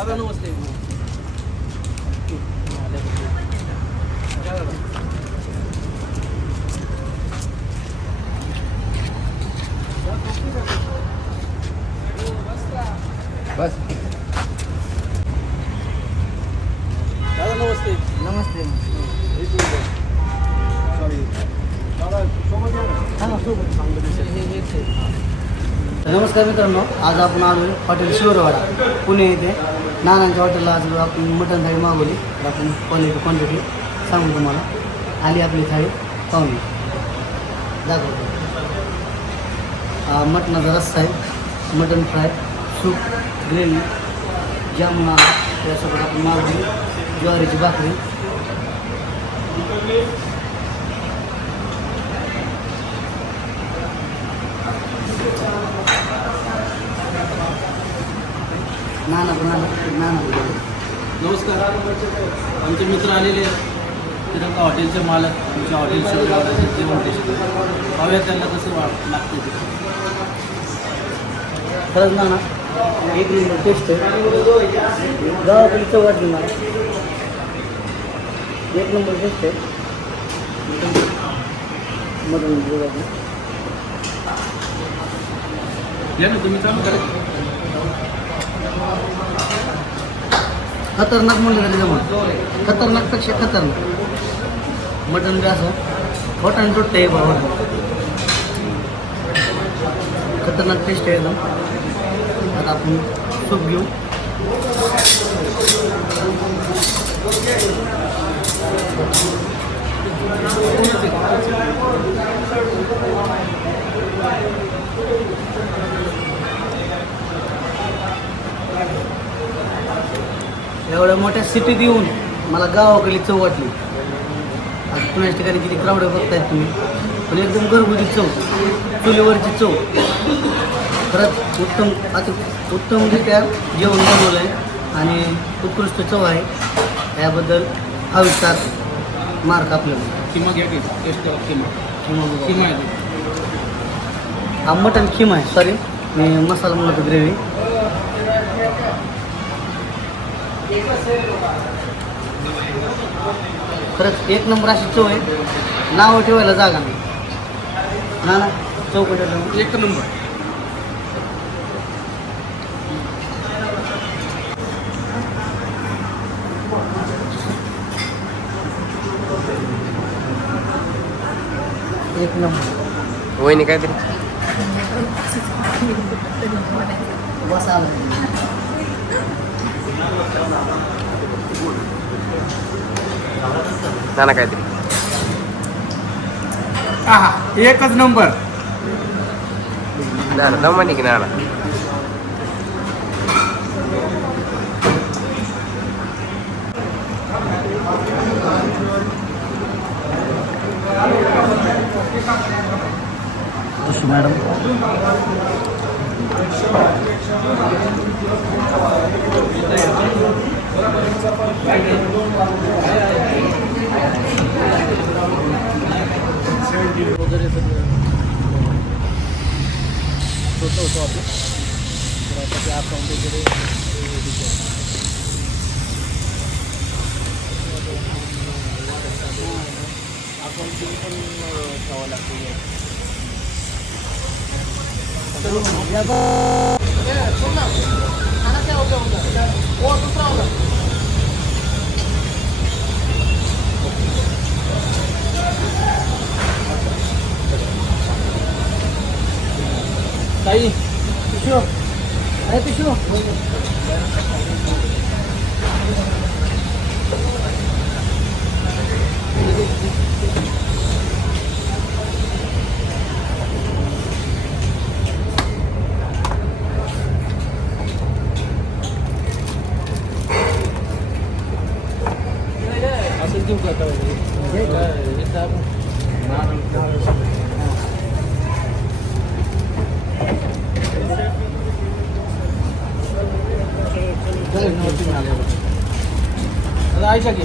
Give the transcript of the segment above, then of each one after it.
दादा नमस्ते. बस. दादा नमस्ते. नमस्ते. सॉरी दादा सोबत. हां सोबत. चांगलं दिसेल. नमस्कार मित्रांनो आज आपण आलो हॉटेल शिवरवाडा पुणे येथे. नानांच्या हॉटेलला आज आपण मटण थाळी मागवली. तर आपण क्वालिटी क्वांटिटी सांगू तुम्हाला. आली आपली थाळी. पाहून दाखवतो. मटणाचा रस्सा आहे. Mutton fry. Soup gravy jamun त्यासोबत आपण मागवली ज्वारीची भाकरी. ना ना ना ना नमस्कार. आमचे मित्र आलेले आहेत. तिरंगा हॉटेलचे मालक आमच्या हॉटेलचे शिवरावाचे जेवण टेस्ट त्यांना कसं वा लागते खरंच ना ना एक नंबर टेस्ट आहे गावाकडे चव वाटली ना एक नंबर टेस्ट आहे. मधून जोराचं. या ना तुम्ही चालू करा. खतरनाक म्हणलं तरी जमत खतरनाकपेक्षा खतरनाक. मटन बी असं. हॉटन टुट्ट आहे बरोबर खतरनाक टेस्ट आहे एकदम. आता आपण सूप घेऊ. Thank you. एवढ्या मोठ्या सिटीत येऊन मला गावाकडली चव वाटली. आज पुण्याच्या ठिकाणी किती क्राऊड बघतायत तुम्ही. पण एकदम घरगुती चव चुलीवरची चव. खरंच उत्तम अति उत्तमरित्या जेवण बनवलं आहे आणि उत्कृष्ट चव आहे. याबद्दल हा विचार मार्क आपल्याला. किंवा घ्या की टेस्ट करा किंवा आहे ते. हा खिमा आहे सॉरी मी मसाला म्हणतो ग्रेव्ही खरंच एक नंबर अशी चव आहे. नाव ठेवायला जागा नाही. ना ना चौकट एक नंबर. एक नंबर. वहिनी काहीतरी. मसाला नाना काहीतरी. आहा एकच नंबर. नाना दमानी की नाना. खुशी मॅडम वगैरे सगळं. होतं होतं आपलं. तर आता ते अकाउंट वगैरे अकाउंट पण ठेवावं लागतं ताई पिशू अरे पिशू असं देऊ का दादा आयशा આવી શકે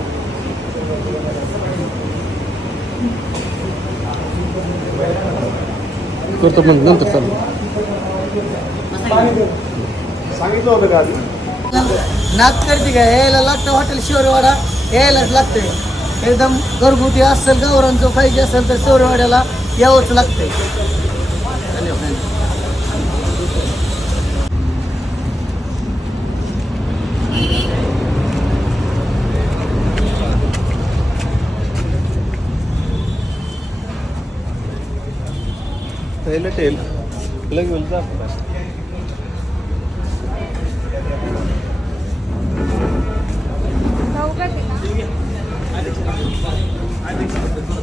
करतो पण नंतर चालू. सांगितलं होतं का करते का? यायला लागतं हॉटेल शिवरवाडा. यायलाच लागतंय. एकदम घरगुती असेल गावरांचं पाहिजे असेल तर शिवरवाड्याला यावंच लागतंय. पहिलं टेल लग बोलता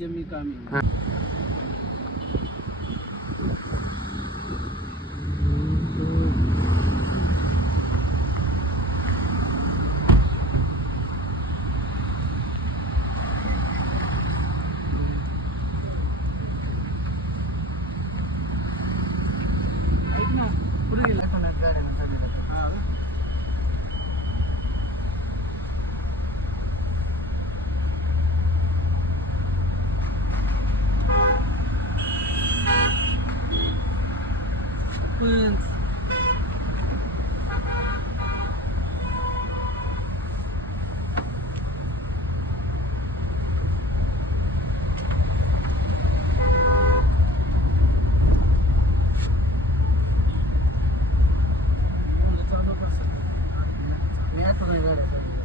मी काम आहे. ऐक ना, कुठे गेला? हा का? पण म्हणलं चालू कर सर. मी आता नाही गाड्या चालवत.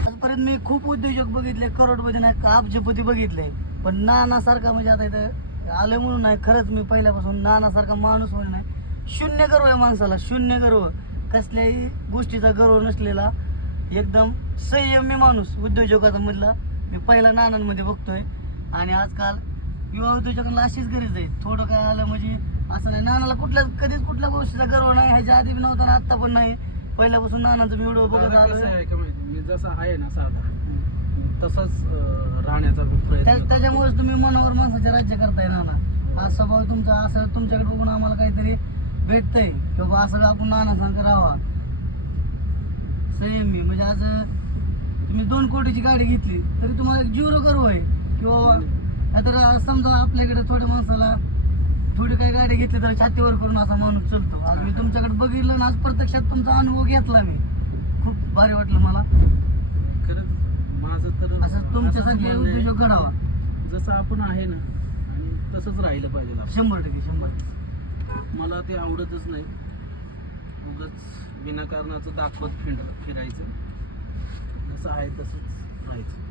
आजपर्यंत मी खूप उद्योजक बघितले करोडपती नाही का अब्जपती बघितले. पण नानासारखा म्हणजे आता इथं आलं म्हणून नाही खरंच मी पहिल्यापासून नानासारखा माणूस होईल नाही. शून्य गर्व आहे माणसाला शून्य गर्व. कसल्याही गोष्टीचा गर्व नसलेला एकदम संयमी माणूस उद्योजकाचा मधला मी पहिला नानांमध्ये बघतोय. आणि आजकाल युवा उद्योजकांना अशीच गरज आहे. थोडं काय आलं म्हणजे असं नाही नानाला कुठल्या कधीच कुठल्या गोष्टीचा गर्व नाही. ह्याच्या आधी बी नव्हता आत्ता पण नाही. पहिल्यापासून नानाचं मी व्हिडिओ बघत दादा कसं आलोय आहे का माहिती मी जसा आहे ना साधा तसाच अं, राहण्याचा मी प्रयत्न त्या- करतो. त्याच्यामुळेच तुम्ही मनावर माणसाचे राज्य करताय नाना हा स्वभाव तुमचा असं तुमच्याकडे बघून आम्हाला काहीतरी भेटतंय. की बाबा असं आपण नाना सांगत राहावा संयमी म्हणजे आज तुम्ही दोन कोटीची गाडी घेतली तरी तुम्हाला एक जीव गर्व आहे. की बाबा नाहीतर समजा आपल्याकडे थोड्या माणसाला थोडी काही गाडी घेतली तर छातीवर करून असा माणूस चलतो. आज मी तुमच्याकडे बघितलं ना आज प्रत्यक्षात तुमचा अनुभव घेतला मी. खूप भारी वाटलं मला. खरंच माझं तर असं म्हणणं आहे. उद्योजक घडावा. जसं आपण आहे ना आणि तसंच राहिलं पाहिजे आपण. शंभर टक्के शंभर मला ते आवडतच नाही. उगाच विनाकारणाचं दाखवत फिर फिरायचं. जसं आहे तसंच राहायचं.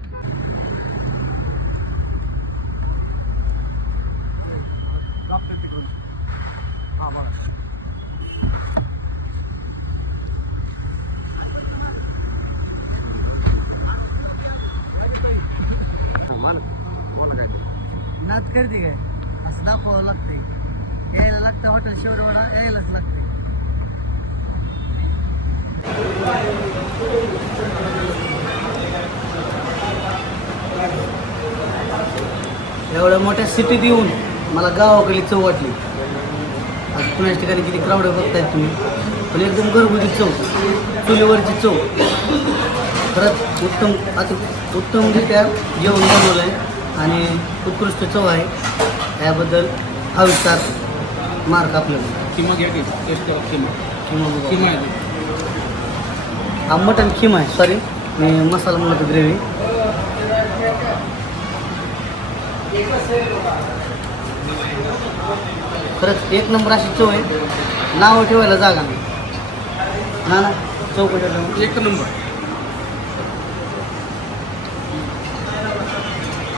लागतं तिकडून. हा बघा. हात करते काय? असं दाखवावं लागतंय. यायला लागतं हॉटेल शेवटवाडा यायलाच लागतंय. एवढ्या मोठ्या सिटीत येऊन मला गावाकडली चव वाटली. आज पुण्याच्या ठिकाणी किती क्राऊड बघतायत तुम्ही. पण एकदम घरगुती चव. चुलीवरची चव. खरंच उत्तम अति उत्तमरित्या जेवण बनवलं आहे आणि उत्कृष्ट चव आहे. याबद्दल हा विचार मार्क आपल्याला. किंवा घ्या की टेस्ट बघा. आहे हा मटन खिमा आहे सॉरी मी मसाला म्हणतो ग्रेव्ही खरंच एक नंबर अशी चव आहे. नाव ठेवायला जागा नाही. ना? ना चौकट एक नंबर.